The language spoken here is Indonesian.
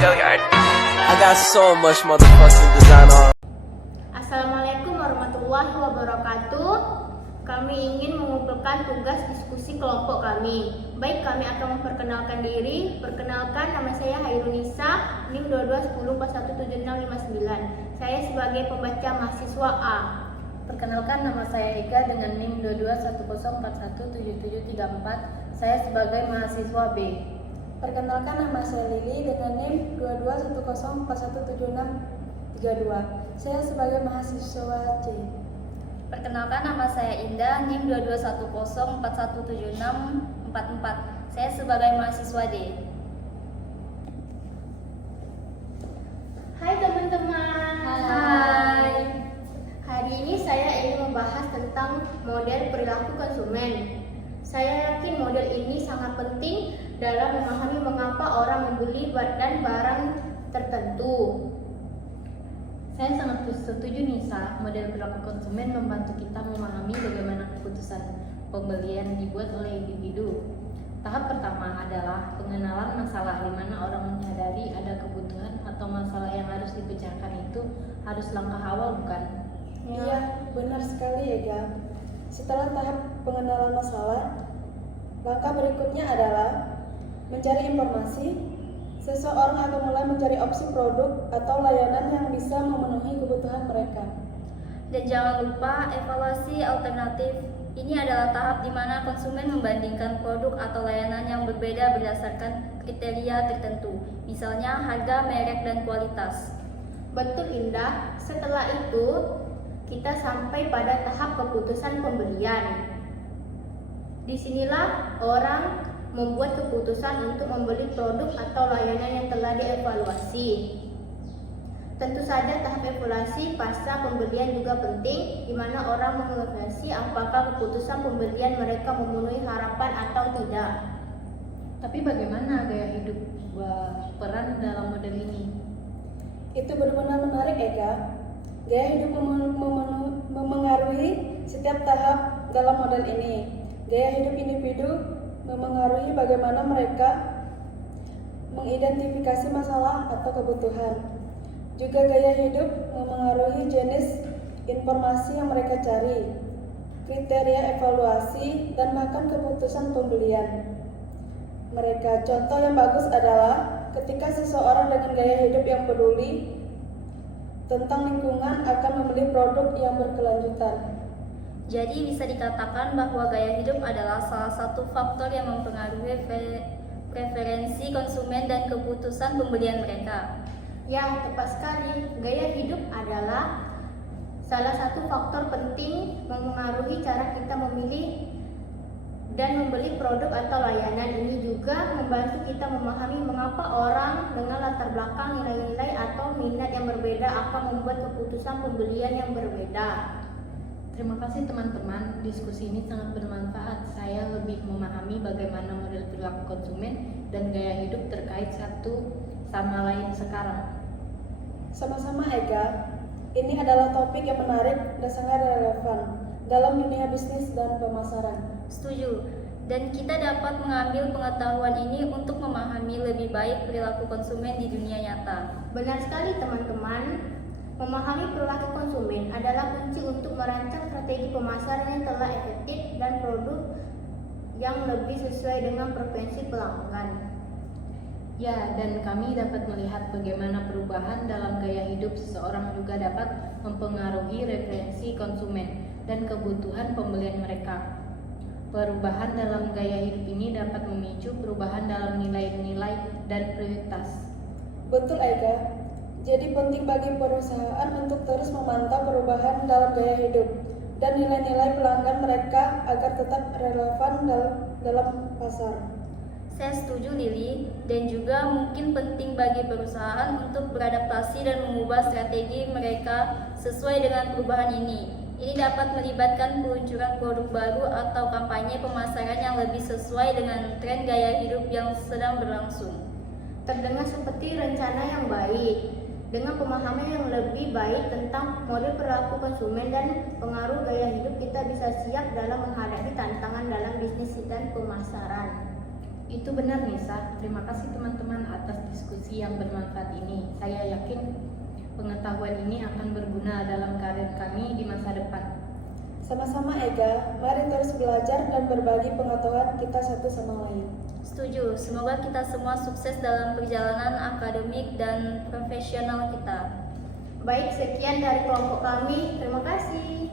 Go Yard. I got so much motherfucking designer. Assalamualaikum warahmatullahi wabarakatuh. Kami ingin mengumpulkan tugas diskusi kelompok kami. Baik, kami akan memperkenalkan diri. Perkenalkan, nama saya Hairunisa, NIM 2210417659. Saya sebagai pembaca mahasiswa A. Perkenalkan, nama saya Ega dengan NIM 2210417734. Saya sebagai mahasiswa B. Perkenalkan, nama saya Lili dengan NIM 2210417632. Saya sebagai mahasiswa C. Perkenalkan, nama saya Indah, NIM 2210417644. Saya sebagai mahasiswa D. Hai teman-teman. Hai. Hari ini saya ingin membahas tentang model perilaku konsumen. Saya yakin model ini sangat penting dalam memahami mengapa orang membeli dan barang tertentu. Saya sangat setuju Nisa, model perilaku konsumen membantu kita memahami bagaimana keputusan pembelian dibuat oleh individu. Tahap pertama adalah pengenalan masalah, di mana orang menyadari ada kebutuhan atau masalah yang harus dipecahkan. Itu harus langkah awal, bukan? Iya, benar sekali Ega. Setelah tahap pengenalan masalah, langkah berikutnya adalah mencari informasi. Seseorang akan mulai mencari opsi produk atau layanan yang bisa memenuhi kebutuhan mereka. Dan jangan lupa evaluasi alternatif. Ini adalah tahap di mana konsumen membandingkan produk atau layanan yang berbeda berdasarkan kriteria tertentu, misalnya harga, merek, dan kualitas. Betul Indah, setelah itu kita sampai pada tahap keputusan pembelian. Disinilah orang membuat keputusan untuk membeli produk atau layanan yang telah dievaluasi. Tentu saja tahap evaluasi pasca pembelian juga penting, di mana orang mengevaluasi apakah keputusan pembelian mereka memenuhi harapan atau tidak. Tapi bagaimana gaya hidup berperan dalam model ini? Itu benar-benar menarik Ega. Gaya hidup memengaruhi setiap tahap dalam model ini. Gaya hidup individu memengaruhi bagaimana mereka mengidentifikasi masalah atau kebutuhan. Juga gaya hidup memengaruhi jenis informasi yang mereka cari, kriteria evaluasi, dan bahkan keputusan pembelian mereka. Contoh yang bagus adalah ketika seseorang dengan gaya hidup yang peduli tentang lingkungan akan membeli produk yang berkelanjutan. Jadi bisa dikatakan bahwa gaya hidup adalah salah satu faktor yang mempengaruhi preferensi konsumen dan keputusan pembelian mereka. Ya, tepat sekali. Gaya hidup adalah salah satu faktor penting mempengaruhi cara kita memilih dan membeli produk atau layanan. Ini juga membantu kita memahami mengapa orang dengan latar belakang, nilai-nilai atau minat yang berbeda akan membuat keputusan pembelian yang berbeda. Terima kasih teman-teman, diskusi ini sangat bermanfaat. Saya lebih memahami bagaimana model perilaku konsumen dan gaya hidup terkait satu sama lain sekarang. Sama-sama Ega, ini adalah topik yang menarik dan sangat relevan dalam dunia bisnis dan pemasaran. Setuju. Dan kita dapat mengambil pengetahuan ini untuk memahami lebih baik perilaku konsumen di dunia nyata. Benar sekali teman-teman. Memahami perilaku konsumen adalah kunci untuk merancang strategi pemasaran yang telah efektif dan produk yang lebih sesuai dengan preferensi pelanggan. Ya, dan kami dapat melihat bagaimana perubahan dalam gaya hidup seseorang juga dapat mempengaruhi referensi konsumen dan kebutuhan pembelian mereka. Perubahan dalam gaya hidup ini dapat memicu perubahan dalam nilai-nilai dan prioritas. Betul Ega. Jadi penting bagi perusahaan untuk terus memantau perubahan dalam gaya hidup dan nilai-nilai pelanggan mereka agar tetap relevan dalam pasar. Saya setuju Lili, dan juga mungkin penting bagi perusahaan untuk beradaptasi dan mengubah strategi mereka sesuai dengan perubahan ini. Ini dapat melibatkan peluncuran produk baru atau kampanye pemasaran yang lebih sesuai dengan tren gaya hidup yang sedang berlangsung. Terdengar seperti rencana yang baik. Dengan pemahaman yang lebih baik tentang model perilaku konsumen dan pengaruh gaya hidup, kita bisa siap dalam menghadapi tantangan dalam bisnis dan pemasaran. Itu benar Nisa. Terima kasih teman-teman atas diskusi yang bermanfaat ini. Saya yakin pengetahuan ini akan berguna dalam karir kami di masa depan. Sama-sama Ega, mari terus belajar dan berbagi pengetahuan kita satu sama lain. Setuju, semoga kita semua sukses dalam perjalanan akademik dan profesional kita. Baik, sekian dari kelompok kami. Terima kasih.